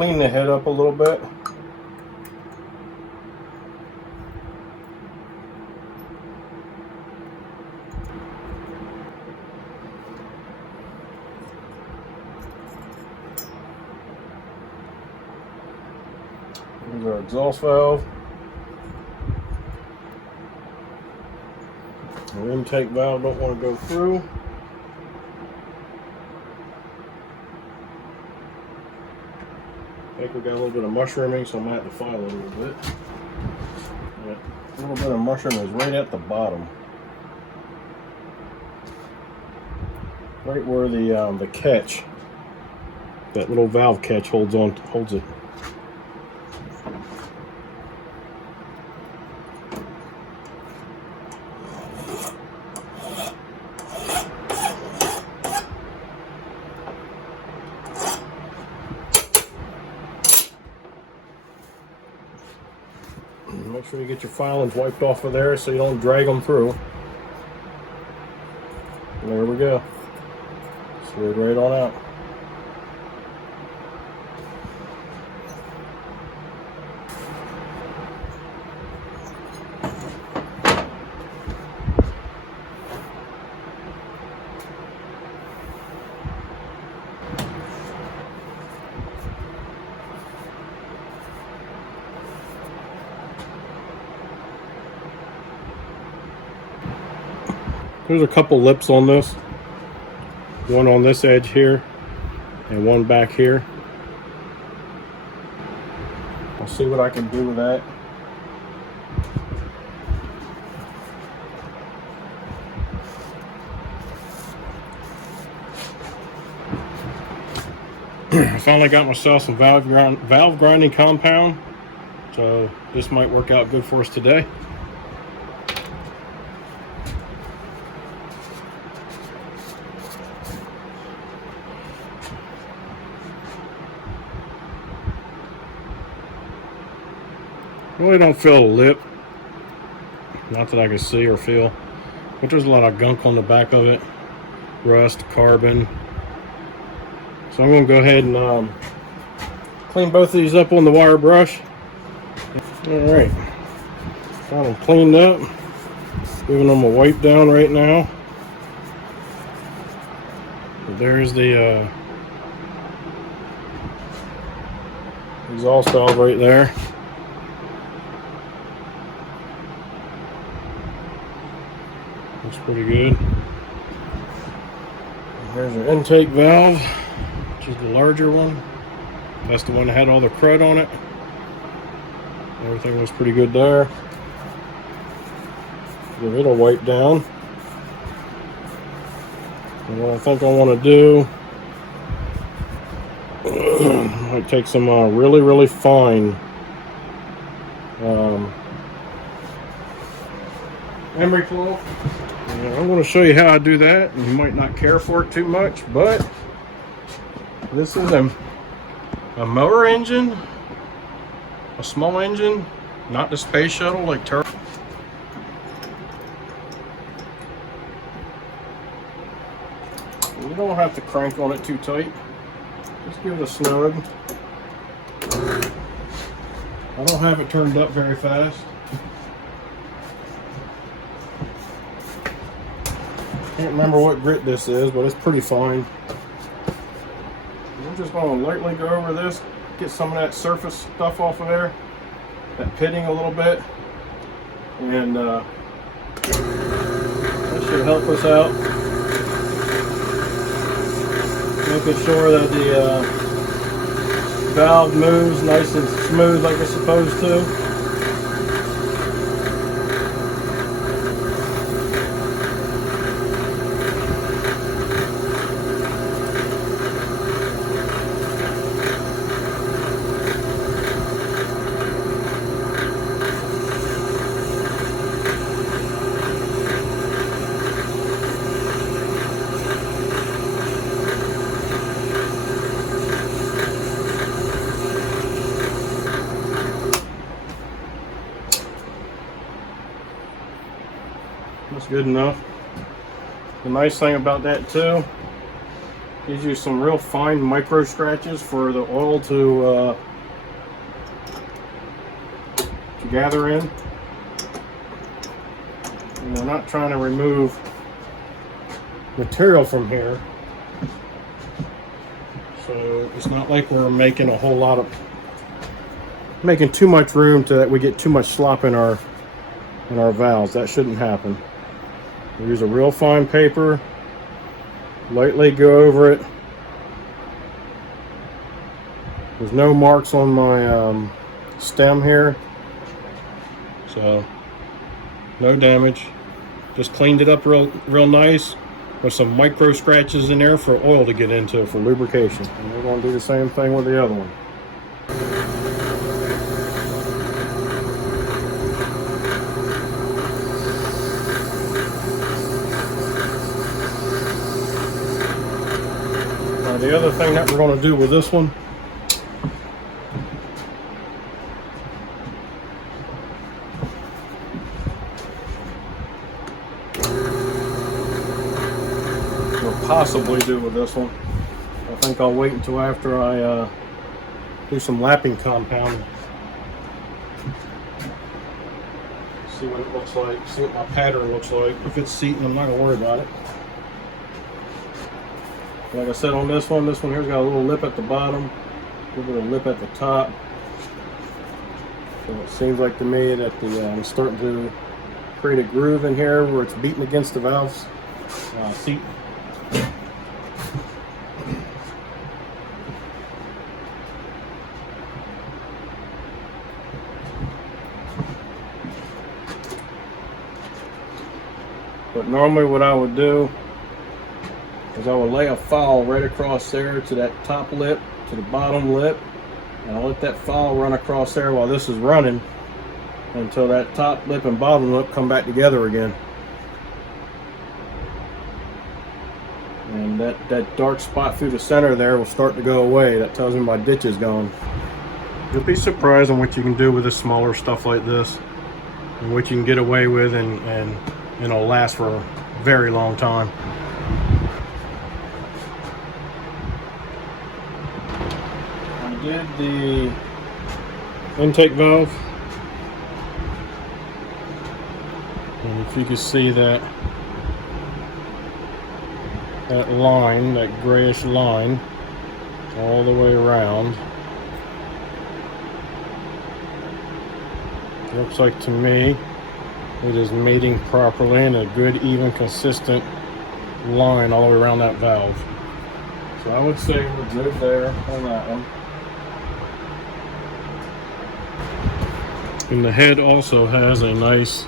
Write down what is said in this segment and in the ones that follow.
clean the head up a little bit. Here's our exhaust valve. Our intake valve don't want to go through. I think we got a little bit of mushrooming, so I might have to file it a little bit. Yeah, a little bit of mushroom is right at the bottom, right where the catch, that little valve catch holds it. Make sure you get your filings wiped off of there so you don't drag them through. And there we go. Slid right on out. There's a couple lips on this. One on this edge here and one back here. I'll see what I can do with that. I finally got myself some valve grinding compound, so this might work out good for us today. Really don't feel a lip, not that I can see or feel, but there's a lot of gunk on the back of it, rust, carbon. So I'm going to go ahead and clean both of these up on the wire brush. Alright, got them cleaned up, giving them a wipe down right now. So there's the exhaust valve right there. Looks pretty good. And here's our intake valve, which is the larger one. That's the one that had all the crud on it. Everything was pretty good there. Give it a wipe down. And what I think I want to do, I might take some really fine emery cloth. I'm going to show you how I do that. You might not care for it too much, but this is a motor engine, a small engine, not the space shuttle like Turbo. You don't have to crank on it too tight. Just give it a snug. I don't have it turned up very fast. Can't remember what grit this is, but it's pretty fine. I'm just going to lightly go over this, get some of that surface stuff off of there, that pitting a little bit, and that should help us out. Making sure that the valve moves nice and smooth like it's supposed to. That's good enough. The nice thing about that too Gives you some real fine micro scratches for the oil to gather in. And we're not trying to remove material from here, so it's not like we're making a whole lot of too much room to that we get too much slop in our valves. That shouldn't happen. We use a real fine paper, lightly go over it. There's no marks on my stem here, so no damage. Just cleaned it up real nice with some micro scratches in there for oil to get into for lubrication. And we're going to do the same thing with the other one. Now the other thing that we're going to do with this one, possibly do with this one. I think I'll wait until after I do some lapping compound. See what it looks like, see what my pattern looks like. If it's seating, I'm not gonna worry about it. Like I said on this one here's got a little lip at the bottom, a little bit of lip at the top. So it seems like to me that I'm starting to create a groove in here where it's beating against the valve's seat. But normally what I would do is I would lay a file right across there to that top lip, to the bottom lip, and I'll let that file run across there while this is running until that top lip and bottom lip come back together again. And that dark spot through the center there will start to go away. That tells me my ditch is gone. You'll be surprised on what you can do with the smaller stuff like this, and what you can get away with, and it'll last for a very long time. I did the intake valve, and if you can see that line, that grayish line all the way around, looks like to me it is mating properly in a good, even, consistent line all the way around that valve. So I would say we're good there on that one. And the head also has a nice,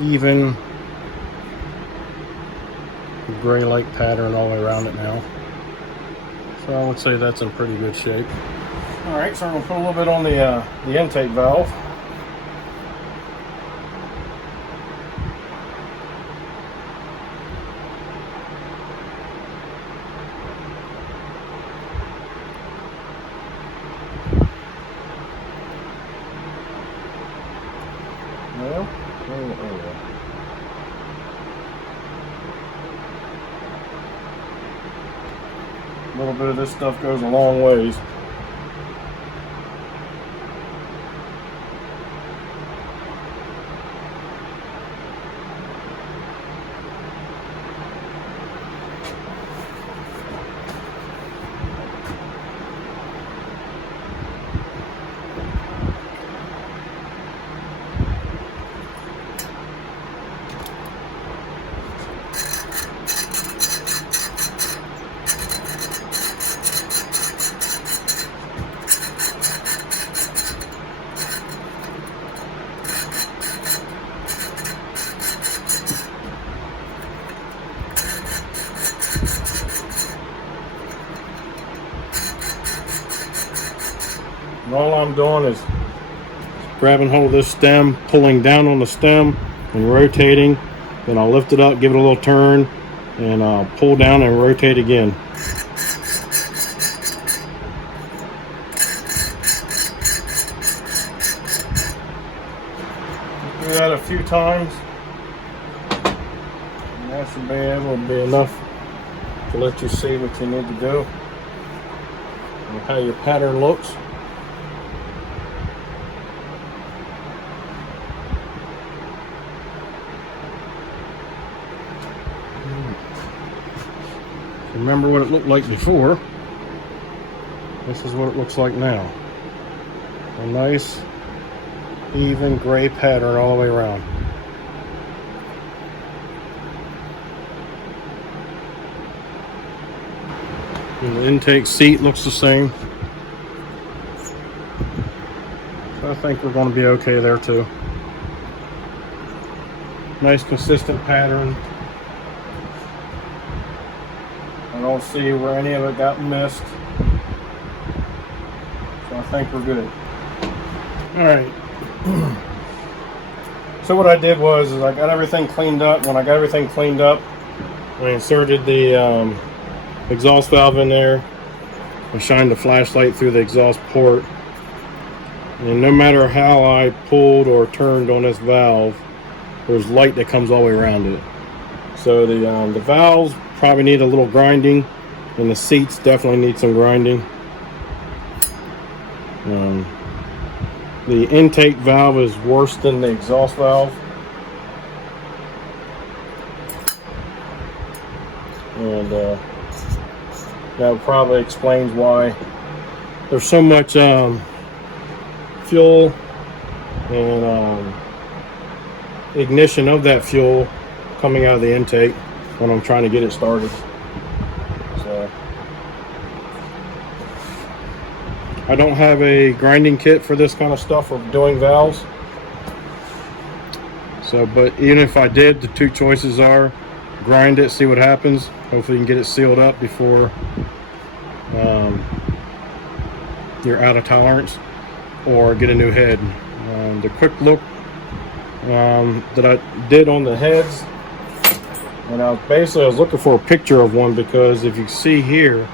even gray-like pattern all the way around it now. So I would say that's in pretty good shape. All right, so I'm gonna put a little bit on the intake valve. A little bit of this stuff goes a long ways. And all I'm doing is grabbing hold of this stem, pulling down on the stem and rotating. Then I'll lift it up, give it a little turn, and pull down and rotate again. Do that a few times, and that should be able to be enough to let you see what you need to do and how your pattern looks. Remember what it looked like before. This is what it looks like now. A nice, even gray pattern all the way around. And the intake seat looks the same. So I think we're going to be okay there too. Nice consistent pattern. I don't see where any of it got missed. So I think we're good. Alright. So what I did was I got everything cleaned up. When I got everything cleaned up, I inserted the exhaust valve in there. I shined the flashlight through the exhaust port. And no matter how I pulled or turned on this valve, there's light that comes all the way around it. So the valves probably need a little grinding, and the seats definitely need some grinding. The intake valve is worse than the exhaust valve. And that probably explains why there's so much fuel and ignition of that fuel coming out of the intake when I'm trying to get it started. So I don't have a grinding kit for this kind of stuff or doing valves. So, but even if I did, the two choices are grind it, see what happens. Hopefully you can get it sealed up before you're out of tolerance, or get a new head. The quick look that I did on the heads, and I was looking for a picture of one, because if you see here,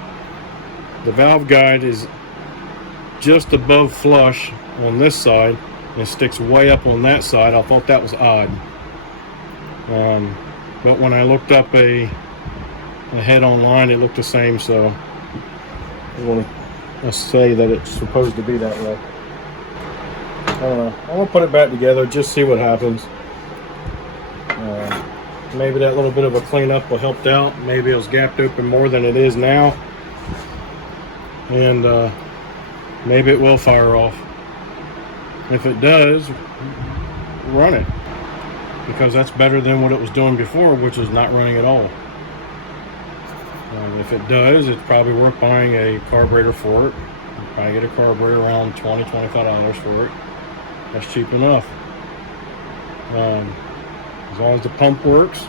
the valve guide is just above flush on this side and it sticks way up on that side. I thought that was odd, but when I looked up a head online, it looked the same. So I want to say that it's supposed to be that way. I don't know. I'm gonna put it back together, just see what happens. Maybe that little bit of a cleanup will help out. Maybe it was gapped open more than it is now, and maybe it will fire off. If it does, run it, because that's better than what it was doing before, which is not running at all. If it does, it's probably worth buying a carburetor for it. You'll probably get a carburetor around $20–25 for it. That's cheap enough. As long as the pump works,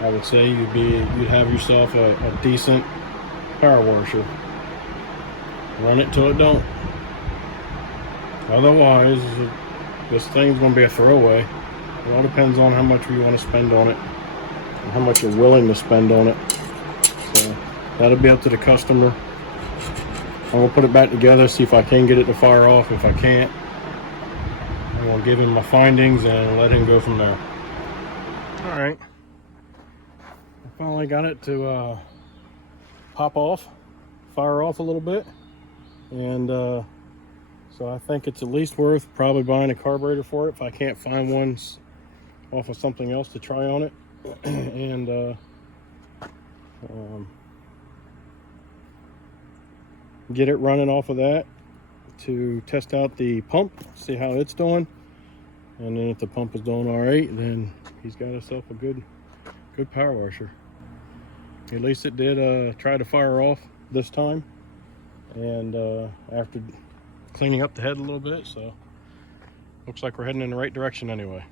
I would say you'd have yourself a decent power washer. Run it till it don't. Otherwise, this thing's going to be a throwaway. It all depends on how much you want to spend on it and how much you're willing to spend on it. So that'll be up to the customer. I'm going to put it back together, see if I can get it to fire off. If I can't, I'm going to give him my findings and let him go from there. Alright. I finally got it to pop off, fire off a little bit. And so I think it's at least worth probably buying a carburetor for it if I can't find one off of something else to try on it. And get it running off of that to test out the pump, see how it's doing. And then if the pump is doing all right, then he's got himself a good power washer. At least it did try to fire off this time, and after cleaning up the head a little bit, so looks like we're heading in the right direction anyway.